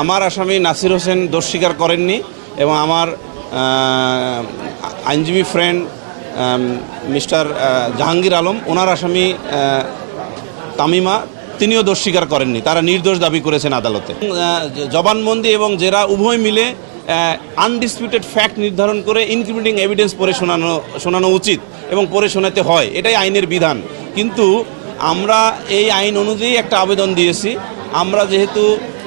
আমার আসামি নাসির হোসেন দোষ স্বীকার করেননি এবং আমার আইনজীবী ফ্রেন্ড মিস্টার জাহাঙ্গীর আলম, ওনার আসামি তামিমা, তিনিও দোষ স্বীকার করেননি। তারা নির্দোষ দাবি করেছেন আদালতে। জবানবন্দি এবং জেরা উভয় মিলে আনডিসপিউটেড ফ্যাক্ট নির্ধারণ করে ইনক্রিমিনেটিং এভিডেন্স পরে শোনানো উচিত এবং পরে শোনাতে হয়, এটাই আইনের বিধান। কিন্তু আমরা এই আইন অনুযায়ী একটা আবেদন দিয়েছি। আমরা যেহেতু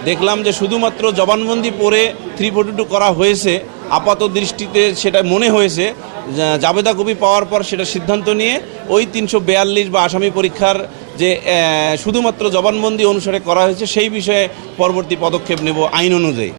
দেখলাম যে শুধুমাত্র জবানবন্দি পরে 342 করা হয়েছে, আপাত দৃষ্টিতে সেটা মনে হয়েছে, জাবেদা কপি পাওয়ার পর সেটা সিদ্ধান্ত নিয়ে ওই 342 বা আসামি পরীক্ষার যে শুধুমাত্র জবানবন্দি অনুসারে করা হয়েছে সেই বিষয়ে পরবর্তী পদক্ষেপ নেব আইন অনুযায়ী।